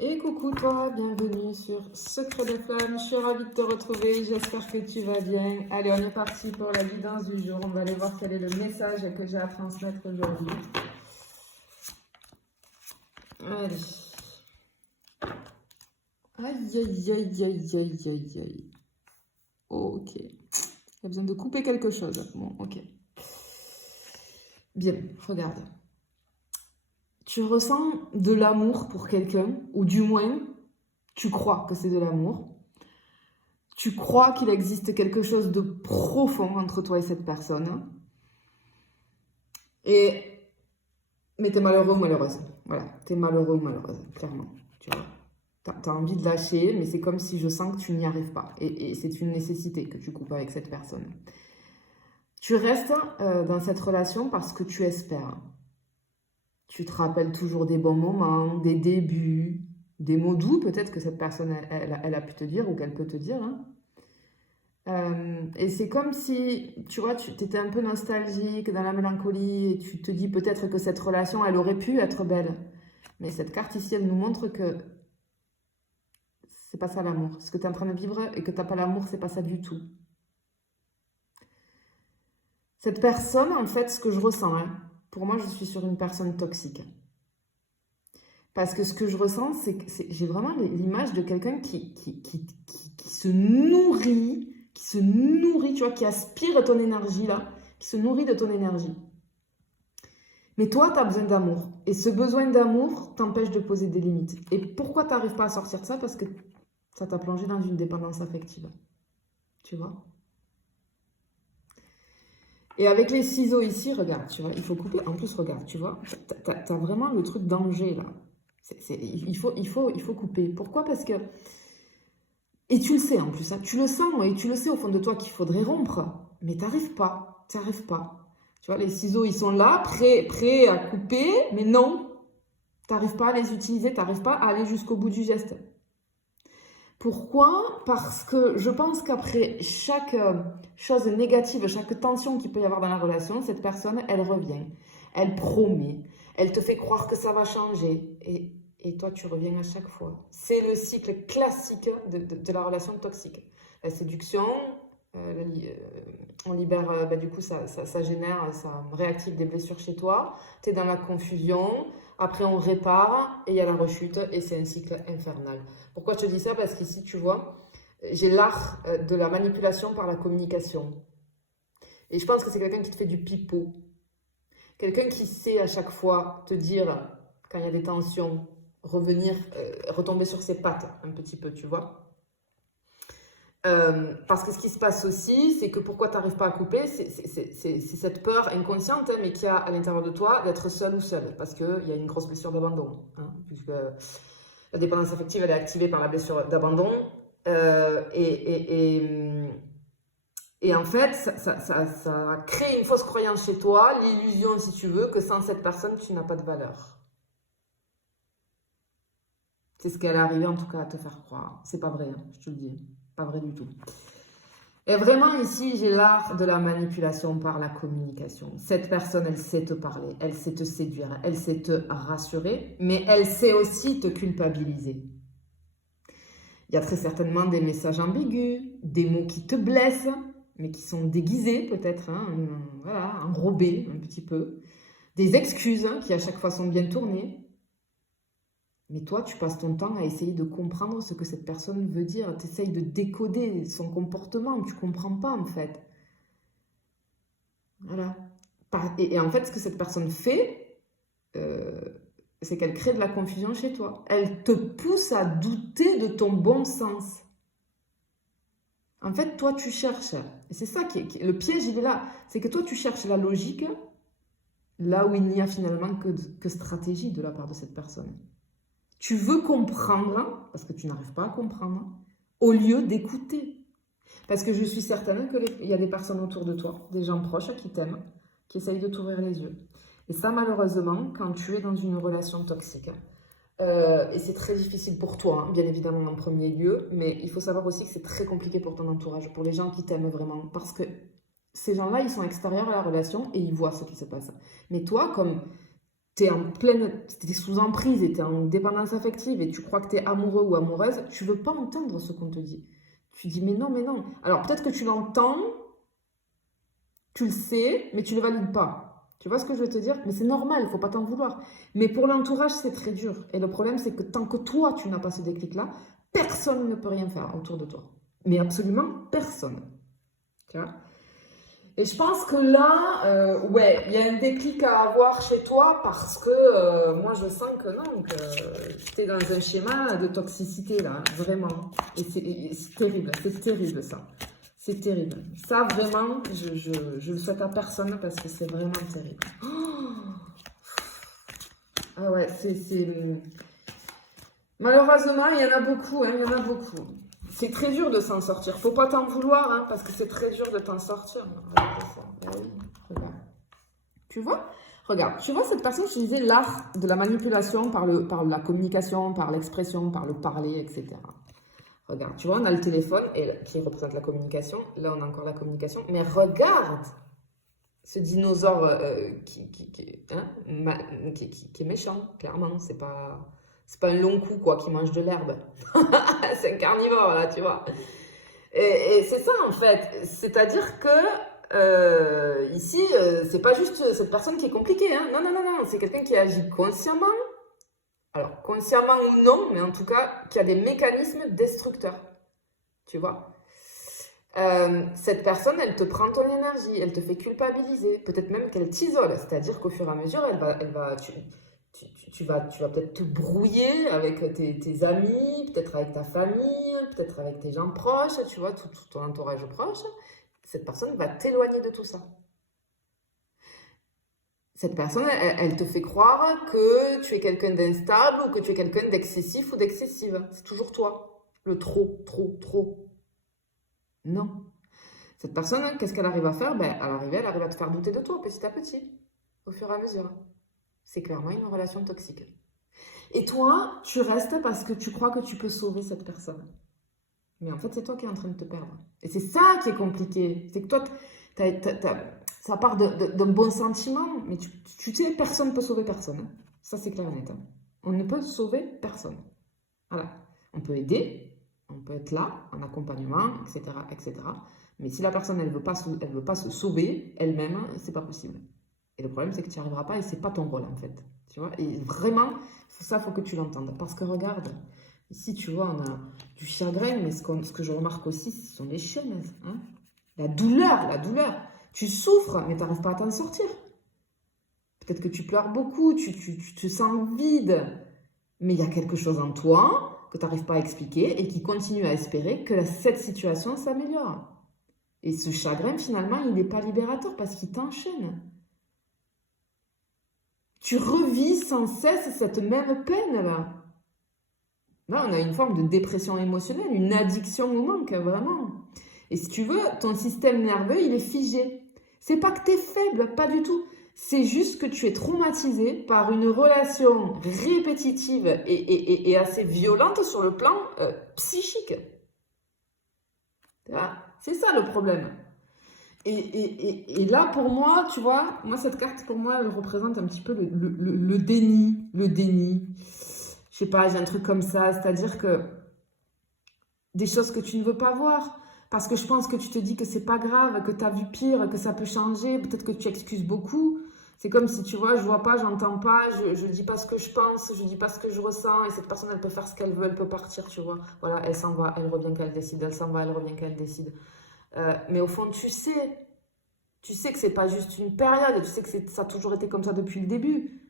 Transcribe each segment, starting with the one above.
Et coucou toi, bienvenue sur Secret des Flammes, je suis ravie de te retrouver, j'espère que tu vas bien. Allez, on est parti pour la guidance du jour, on va aller voir quel est le message que j'ai à transmettre aujourd'hui. Allez. Aïe, aïe, aïe, aïe, aïe, aïe, aïe. Ok. Il y a besoin de couper quelque chose. Bon, ok. Bien, regarde. Tu ressens de l'amour pour quelqu'un, ou du moins, tu crois que c'est de l'amour. Tu crois qu'il existe quelque chose de profond entre toi et cette personne. Mais t'es malheureux ou malheureuse. Voilà, t'es malheureux ou malheureuse, clairement. Tu vois. T'as envie de lâcher, mais c'est comme si je sens que tu n'y arrives pas. Et c'est une nécessité que tu coupes avec cette personne. Tu restes dans cette relation parce que tu espères. Tu te rappelles toujours des bons moments, des débuts, des mots doux peut-être que cette personne elle a pu te dire ou qu'elle peut te dire. Hein. Et c'est comme si, tu vois, tu étais un peu nostalgique, dans la mélancolie, et tu te dis peut-être que cette relation, elle aurait pu être belle. Mais cette carte ici, elle nous montre que c'est pas ça l'amour. Ce que tu es en train de vivre et que tu n'as pas l'amour, c'est pas ça du tout. Cette personne, en fait, ce que je ressens, hein, pour moi, je suis sur une personne toxique. Parce que ce que je ressens, c'est que j'ai vraiment l'image de quelqu'un qui se nourrit, tu vois, qui aspire ton énergie là, qui se nourrit de ton énergie. Mais toi, tu as besoin d'amour. Et ce besoin d'amour t'empêche de poser des limites. Et pourquoi tu n'arrives pas à sortir de ça? Parce que ça t'a plongé dans une dépendance affective. Tu vois? Et avec les ciseaux ici, regarde, tu vois, il faut couper. En plus, regarde, tu vois, t'as vraiment le truc danger là. Il faut couper. Pourquoi? Parce que... Et tu le sais en plus, hein, tu le sens et tu le sais au fond de toi qu'il faudrait rompre. Mais t'arrives pas, t'arrives pas. Tu vois, les ciseaux, ils sont là, prêts à couper, mais non, t'arrives pas à les utiliser, t'arrives pas à aller jusqu'au bout du geste. Pourquoi? Parce que je pense qu'après chaque chose négative, chaque tension qu'il peut y avoir dans la relation, cette personne, elle revient, elle promet, elle te fait croire que ça va changer et toi, tu reviens à chaque fois. C'est le cycle classique de la relation toxique. La séduction, on libère, du coup, ça génère, ça réactive des blessures chez toi. Tu es dans la confusion. Après, on répare et il y a la rechute et c'est un cycle infernal. Pourquoi je te dis ça? Parce qu'ici, tu vois, j'ai l'art de la manipulation par la communication. Et je pense que c'est quelqu'un qui te fait du pipeau. Quelqu'un qui sait à chaque fois te dire, quand il y a des tensions, revenir, retomber sur ses pattes un petit peu, tu vois. Parce que ce qui se passe aussi, c'est que pourquoi tu n'arrives pas à couper, c'est cette peur inconsciente, hein, mais qu'il y a à l'intérieur de toi d'être seul ou seule, parce qu'il y a une grosse blessure d'abandon, hein, puisque la dépendance affective, elle est activée par la blessure d'abandon, et en fait, ça crée une fausse croyance chez toi, l'illusion, si tu veux, que sans cette personne, tu n'as pas de valeur. C'est ce qu'elle est arrivée en tout cas à te faire croire. C'est pas vrai, hein, je te le dis, pas vrai du tout. Et vraiment ici, j'ai l'art de la manipulation par la communication. Cette personne, elle sait te parler, elle sait te séduire, elle sait te rassurer, mais elle sait aussi te culpabiliser. Il y a très certainement des messages ambigus, des mots qui te blessent, mais qui sont déguisés peut-être, hein, voilà, enrobés un petit peu. Des excuses hein, qui à chaque fois sont bien tournées. Mais toi, tu passes ton temps à essayer de comprendre ce que cette personne veut dire. Tu essayes de décoder son comportement. Tu ne comprends pas, en fait. Voilà. Et en fait, ce que cette personne fait, c'est qu'elle crée de la confusion chez toi. Elle te pousse à douter de ton bon sens. En fait, toi, tu cherches. Et c'est ça le piège, il est là. C'est que toi, tu cherches la logique là où il n'y a finalement que stratégie de la part de cette personne. Tu veux comprendre, parce que tu n'arrives pas à comprendre, au lieu d'écouter. Parce que je suis certaine qu'il y a des personnes autour de toi, des gens proches qui t'aiment, qui essayent de t'ouvrir les yeux. Et ça, malheureusement, quand tu es dans une relation toxique, et c'est très difficile pour toi, hein, bien évidemment en premier lieu, mais il faut savoir aussi que c'est très compliqué pour ton entourage, pour les gens qui t'aiment vraiment, parce que ces gens-là, ils sont extérieurs à la relation et ils voient ce qui se passe. Mais toi, comme t'es sous emprise et t'es en dépendance affective et tu crois que t'es amoureux ou amoureuse, tu veux pas entendre ce qu'on te dit. Tu dis mais non, mais non. Alors peut-être que tu l'entends, tu le sais, mais tu le valides pas. Tu vois ce que je veux te dire? Mais c'est normal, il faut pas t'en vouloir. Mais pour l'entourage, c'est très dur. Et le problème, c'est que tant que toi, tu n'as pas ce déclic-là, personne ne peut rien faire autour de toi. Mais absolument personne. Tu vois? Et je pense que là, ouais, il y a un déclic à avoir chez toi parce que moi, je sens que non, que tu es dans un schéma de toxicité, là, vraiment. Et c'est terrible ça. C'est terrible. Ça, vraiment, je le souhaite à personne parce que c'est vraiment terrible. Oh, ah ouais, malheureusement, il y en a beaucoup, hein, il y en a beaucoup. C'est très dur de s'en sortir. Faut pas t'en vouloir, hein, parce que c'est très dur de t'en sortir. Regarde ça. Ah oui, regarde. Tu vois? Regarde, tu vois cette personne, je disais l'art de la manipulation par la communication, par l'expression, par le parler, etc. Regarde, tu vois, on a le téléphone qui représente la communication. Là, on a encore la communication. Mais regarde ce dinosaure qui est méchant, clairement. C'est pas un long cou, quoi, qui mange de l'herbe. C'est un carnivore, là, tu vois. Et c'est ça, en fait. C'est-à-dire que ici, c'est pas juste cette personne qui est compliquée. Hein. Non, non, non, non. C'est quelqu'un qui agit consciemment. Alors, consciemment ou non, mais en tout cas, qui a des mécanismes destructeurs. Tu vois. Cette personne, elle te prend ton énergie, elle te fait culpabiliser. Peut-être même qu'elle t'isole. C'est-à-dire qu'au fur et à mesure, tu vas peut-être te brouiller avec tes amis, peut-être avec ta famille, peut-être avec tes gens proches, tu vois, tout ton entourage proche. Cette personne va t'éloigner de tout ça. Cette personne, elle te fait croire que tu es quelqu'un d'instable ou que tu es quelqu'un d'excessif ou d'excessive. C'est toujours toi. Le trop, trop, trop. Non. Cette personne, qu'est-ce qu'elle arrive à faire? Ben, elle arrive à te faire douter de toi petit à petit, au fur et à mesure. C'est clairement une relation toxique. Et toi, tu restes parce que tu crois que tu peux sauver cette personne. Mais en fait, c'est toi qui es en train de te perdre. Et c'est ça qui est compliqué. C'est que toi, ça part d'un bon sentiment, mais tu sais, personne ne peut sauver personne. Hein. Ça, c'est clair et net. Hein. On ne peut sauver personne. Voilà. On peut aider, on peut être là, en accompagnement, etc., etc. Mais si la personne, elle veut pas se sauver elle-même, c'est pas possible. Et le problème, c'est que tu n'y arriveras pas et c'est pas ton rôle, en fait. Tu vois? Et vraiment, ça, il faut que tu l'entendes. Parce que regarde, ici, tu vois, on a du chagrin, mais ce que je remarque aussi, ce sont les chaînes. Hein? La douleur. Tu souffres, mais tu n'arrives pas à t'en sortir. Peut-être que tu pleures beaucoup, tu te sens vide. Mais il y a quelque chose en toi que tu n'arrives pas à expliquer et qui continue à espérer que cette situation s'améliore. Et ce chagrin, finalement, il n'est pas libérateur parce qu'il t'enchaîne. Tu revis sans cesse cette même peine-là. Là, on a une forme de dépression émotionnelle, une addiction au manque, vraiment. Et si tu veux, ton système nerveux, il est figé. C'est pas que tu es faible, pas du tout. C'est juste que tu es traumatisé par une relation répétitive et assez violente sur le plan psychique. C'est ça le problème. Et là, pour moi, tu vois, cette carte, pour moi, elle représente un petit peu le déni. Le déni. Je sais pas, j'ai un truc comme ça. C'est-à-dire que des choses que tu ne veux pas voir. Parce que je pense que tu te dis que c'est pas grave, que tu as vu pire, que ça peut changer. Peut-être que tu excuses beaucoup. C'est comme si, tu vois, je vois pas, j'entends pas, je dis pas ce que je pense, je dis pas ce que je ressens. Et cette personne, elle peut faire ce qu'elle veut, elle peut partir, tu vois. Voilà, elle s'en va, elle revient quand elle décide. Elle s'en va, elle revient quand elle décide. Mais au fond, tu sais que c'est pas juste une période, tu sais que ça a toujours été comme ça depuis le début.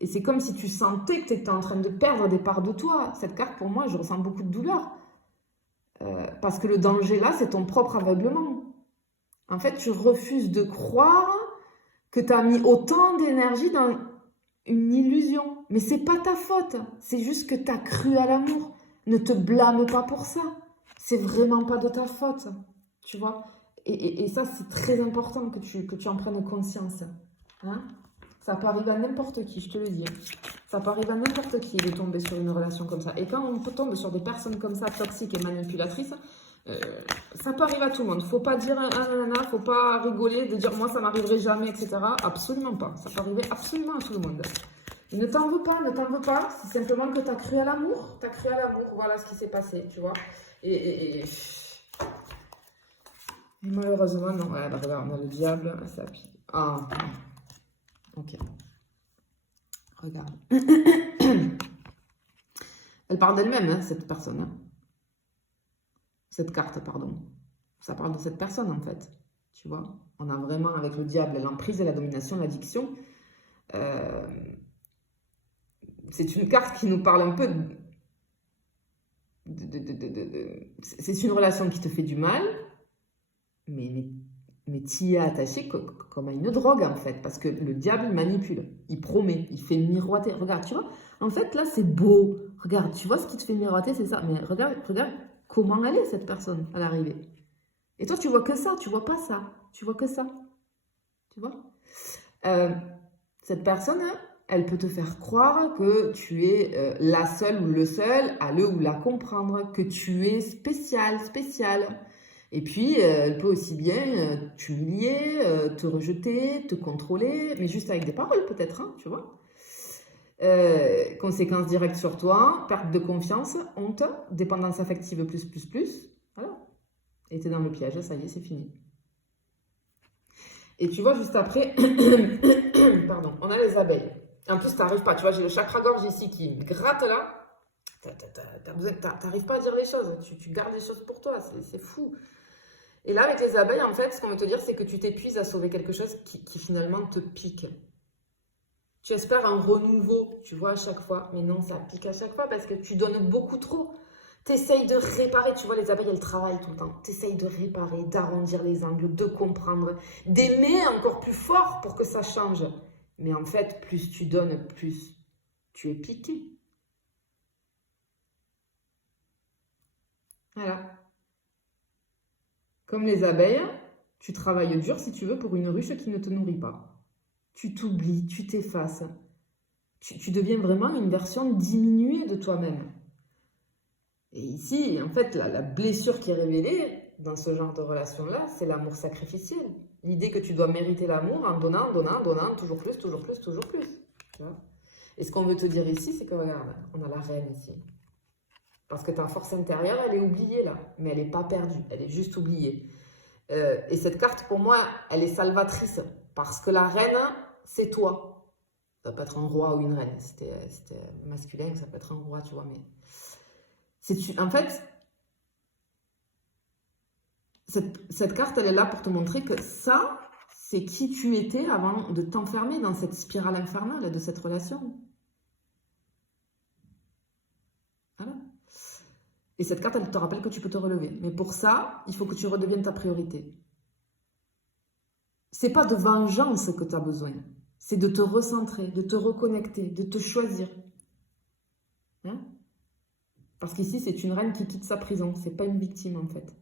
Et c'est comme si tu sentais que tu étais en train de perdre des parts de toi. Cette carte, pour moi, je ressens beaucoup de douleur. Parce que le danger là, c'est ton propre aveuglement. En fait, tu refuses de croire que tu as mis autant d'énergie dans une illusion. Mais c'est pas ta faute. C'est juste que tu as cru à l'amour. Ne te blâme pas pour ça. C'est vraiment pas de ta faute. Tu vois? Et ça, c'est très important que tu en prennes conscience. Hein? Ça peut arriver à n'importe qui, je te le dis. Ça peut arriver à n'importe qui de tomber sur une relation comme ça. Et quand on tombe sur des personnes comme ça, toxiques et manipulatrices, Euh, Ça peut arriver à tout le monde. Faut pas dire ah nanana, faut pas rigoler, de dire moi ça m'arriverait jamais, etc. Absolument pas. Ça peut arriver absolument à tout le monde. Ne t'en veux pas, ne t'en veux pas. C'est simplement que tu as cru à l'amour. Tu as cru à l'amour. Voilà ce qui s'est passé, tu vois. Et malheureusement, non. Ouais, bah, regarde, on a le diable. Ça pique. Ah, ok. Regarde. Elle parle d'elle-même, hein, cette personne. Hein. Cette carte, pardon. Ça parle de cette personne, en fait. Tu vois. On a vraiment, avec le diable, l'emprise et la domination, l'addiction. C'est une carte qui nous parle un peu c'est une relation qui te fait du mal, mais t'y es attaché comme à une drogue, en fait, parce que le diable manipule, il promet, il fait miroiter. Regarde, tu vois, en fait, là, c'est beau. Regarde, tu vois ce qui te fait miroiter, c'est ça. Mais regarde comment elle est, cette personne, à l'arrivée. Et toi, tu vois que ça, tu vois pas ça. Tu vois que ça. Tu vois cette personne, elle peut te faire croire que tu es la seule ou le seul à le ou la comprendre, que tu es spécial. Et puis, elle peut aussi bien t'humilier, te rejeter, te contrôler, mais juste avec des paroles peut-être, hein, tu vois. Conséquences directes sur toi, perte de confiance, honte, dépendance affective plus. Voilà. Et t'es dans le piège, ça y est, c'est fini. Et tu vois, juste après, pardon, on a les abeilles. En plus, t'arrives pas, tu vois, j'ai le chakra-gorge ici qui me gratte là. T'arrives pas à dire les choses, tu gardes les choses pour toi, c'est fou. Et là, avec les abeilles, en fait, ce qu'on veut te dire, c'est que tu t'épuises à sauver quelque chose qui finalement te pique. Tu espères un renouveau, tu vois, à chaque fois. Mais non, ça pique à chaque fois parce que tu donnes beaucoup trop. T'essayes de réparer, tu vois, les abeilles, elles travaillent tout le temps. T'essayes de réparer, d'arrondir les angles, de comprendre, d'aimer encore plus fort pour que ça change. Mais en fait, plus tu donnes, plus tu es piqué. Voilà. Comme les abeilles, tu travailles dur si tu veux pour une ruche qui ne te nourrit pas. Tu t'oublies, tu t'effaces. Tu deviens vraiment une version diminuée de toi-même. Et ici, en fait, la blessure qui est révélée dans ce genre de relation-là, c'est l'amour sacrificiel. L'idée que tu dois mériter l'amour en donnant, toujours plus. Tu vois. Et ce qu'on veut te dire ici, c'est que regarde, on a la reine ici. Parce que ta force intérieure, elle est oubliée là, mais elle n'est pas perdue, elle est juste oubliée. Et cette carte, pour moi, elle est salvatrice. Parce que la reine, c'est toi. Ça peut être un roi ou une reine. C'était masculin, ça peut être un roi, tu vois, mais... En fait, cette carte, elle est là pour te montrer que ça, c'est qui tu étais avant de t'enfermer dans cette spirale infernale de cette relation. Voilà. Et cette carte, elle te rappelle que tu peux te relever. Mais pour ça, il faut que tu redeviennes ta priorité. C'est pas de vengeance que tu as besoin. C'est de te recentrer, de te reconnecter, de te choisir. Hein? Parce qu'ici, c'est une reine qui quitte sa prison. C'est pas une victime, en fait.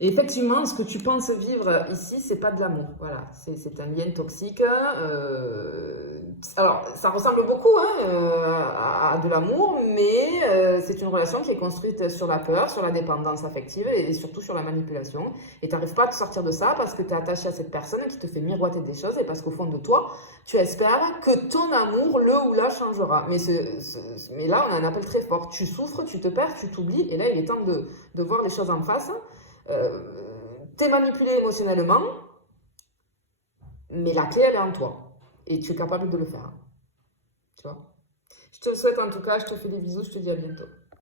Et effectivement, ce que tu penses vivre ici, c'est pas de l'amour. Voilà, c'est un lien toxique. Alors, ça ressemble beaucoup à de l'amour, mais c'est une relation qui est construite sur la peur, sur la dépendance affective et surtout sur la manipulation. Et tu n'arrives pas à te sortir de ça parce que tu es attaché à cette personne qui te fait miroiter des choses et parce qu'au fond de toi, tu espères que ton amour, le ou la, changera. Mais là, on a un appel très fort. Tu souffres, tu te perds, tu t'oublies. Et là, il est temps de voir les choses en face. T'es manipulé émotionnellement, mais la clé, elle est en toi. Et tu es capable de le faire. Tu vois? Je te le souhaite en tout cas, je te fais des bisous, je te dis à bientôt.